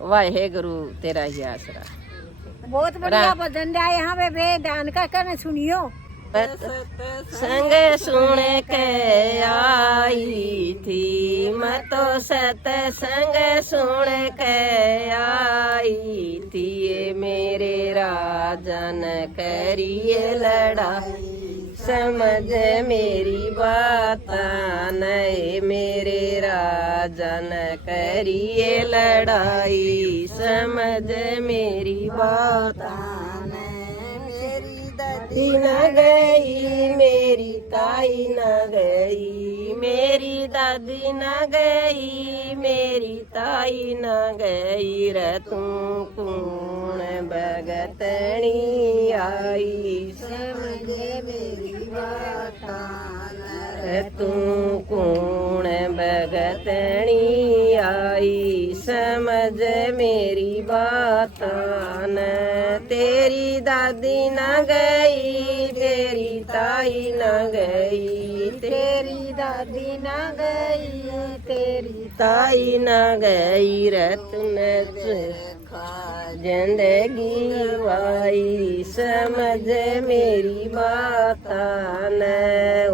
वाहेगुरु तेरा ही आसरा। बहुत बढ़िया भजन आए यहाँ पे बेदान का करने सुनियो। संग सुन के आई थी मैं तो सतसंग सुन के आई थी, ये मेरे राजन करिए लड़ाई, समझ मेरी बात नहीं मेरे राजन करिए लड़ाई, समझ मेरी बात दादी न गई मेरी ताई न गई, मेरी दादी न गई मेरी ताई न गई, रे तू कौन भगतनी आई, समझ मेरी बात रे तू कौन भगतनी आई, समझ मेरी बात न, तेरी दादी न गई तेरी ताई न गई, तेरी दादी न गई तेरी ताई न गई, रत्न जिंदगी वाई, समझ मेरी बात न,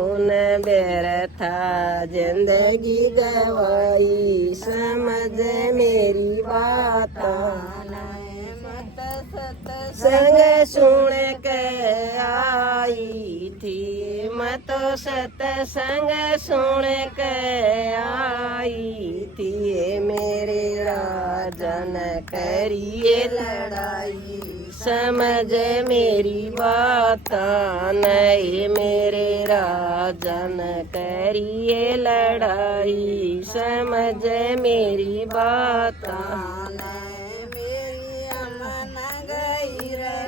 उन बेरथा जिंदगी गवाई, समझ मेरी बात संग सुन के आई थी मैं तो सतसंग सुन के आई थी, मेरे राजन करिए लड़ाई, समझ मेरी बात नहीं मेरे राजन करिए लड़ाई, समझ मेरी बात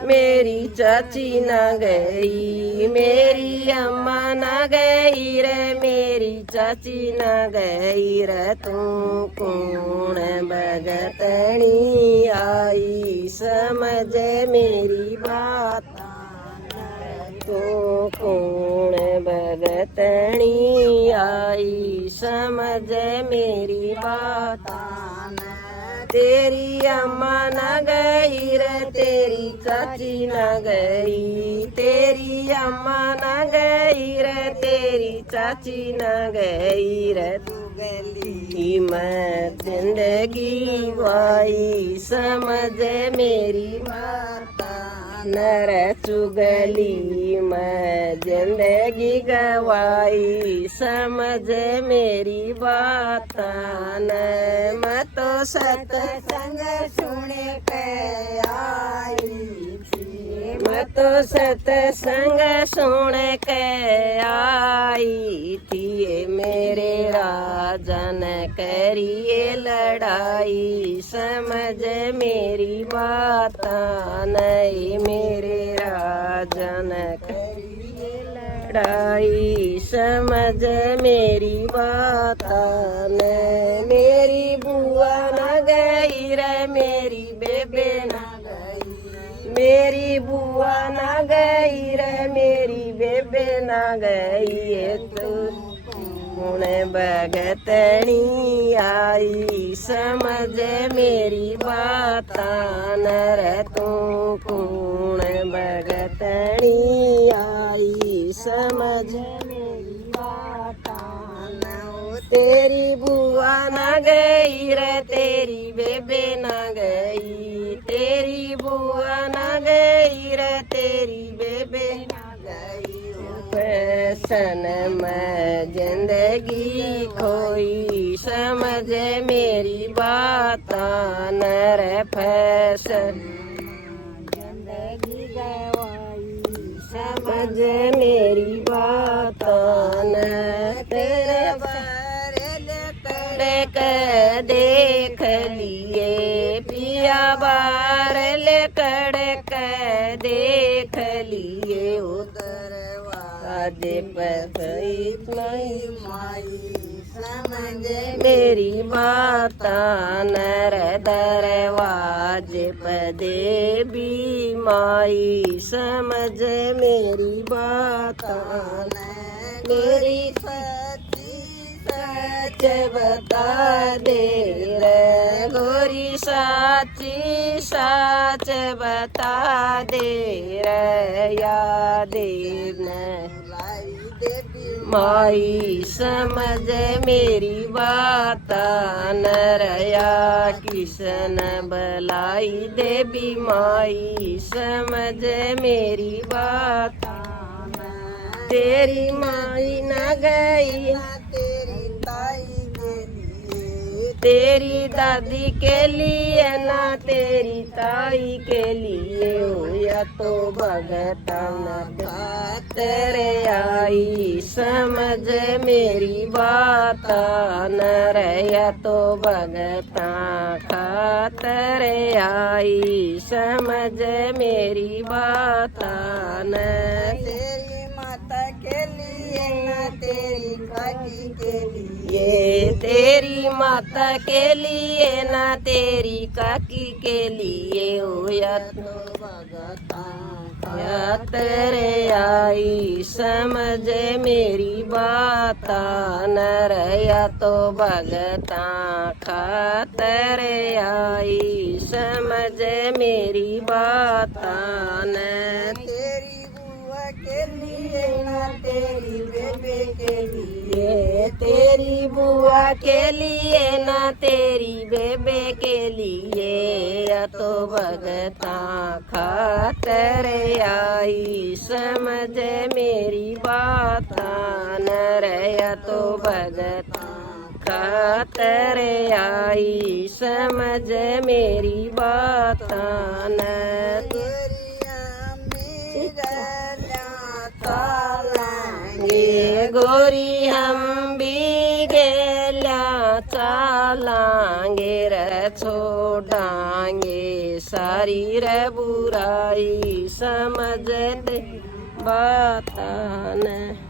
मेरी चाची न गई मेरी अम्मा न गई रे, मेरी चाची न गई रे, तू कौन भगतनी आई, समझ मेरी बात तू कौन भगतनी आई, समझ मेरी बात तेरी अम्मा न गई रे तेरी चाची न गई, तेरी अम्मा न गई रे तेरी चाची न गई रे, तू गली मैं जिंदगी वाई, समझ मेरी बात नर चुगली मैं जिंदगी गवाई, समझ मेरी बात न, मैं तो सतसंग सुन के आई थी मैं तो सतसंग सुन के आई थी, मेरे राजन करिए लड़ाई, समझ मेरी बात नहीं मेरे राजन करिए लड़ाई, समझ मेरी बात न, मेरी बुआ न गई रे मेरी बेबे न गई, मेरी बुआ न गई रे मेरी बेबे न गई, तू कौन भगतनी आई, समझ मेरी बात न रे, तू कौन भगतनी आई, समझ मेरी बात न, तेरी बुआ न गई रे तेरी बेबे न गई, तेरी बुआ न गई रे तेरी बेबे न गई, फैशन में जिंदगी खोई, समझ मेरी बात न रे, फैशन जिंदगी गवाई, समझ मेरी बात न, तेरे के देख लिए पिया बार लेकर के देख लिए, उतरवाजे पर माई, समझ मेरी बात नर दरवाजे पर देवी माई, समझ मेरी बात मेरी सच बता दे रे गोरी, साची साच बता दे रया देव माई समझ मेरी बात नरया किशन बलाई देवी माई समझ मेरी बात तेरी माई न गई तेरी ताई के लिए तेरी दादी के लिए ना तेरी ताई के लिए हो या तो भगता न तेरे आई समझ मेरी बात न रया तो भगता खातर आई समझ मेरी बात न तेरी माता के लिए न तेरी काकी के लिए तेरी माता के लिए न तेरी काकी के लिए हो या तो भगता या तेरे आई समझ मेरी बात न रया तो भगता खातर आई समझ मेरी बात न तेरी बुआ के लिए न तेरी बेबे के लिए तेरी बुआ के लिए न तेरी बेबे के लिए या तो भगता खातर आई समझ मेरी बात न रया तो भगता खातर आई समझ मेरी बात न चालांगे गोरी हम भी गेल्या चालांगे र छोड़ांगे सारी रे बुराई समझ बात न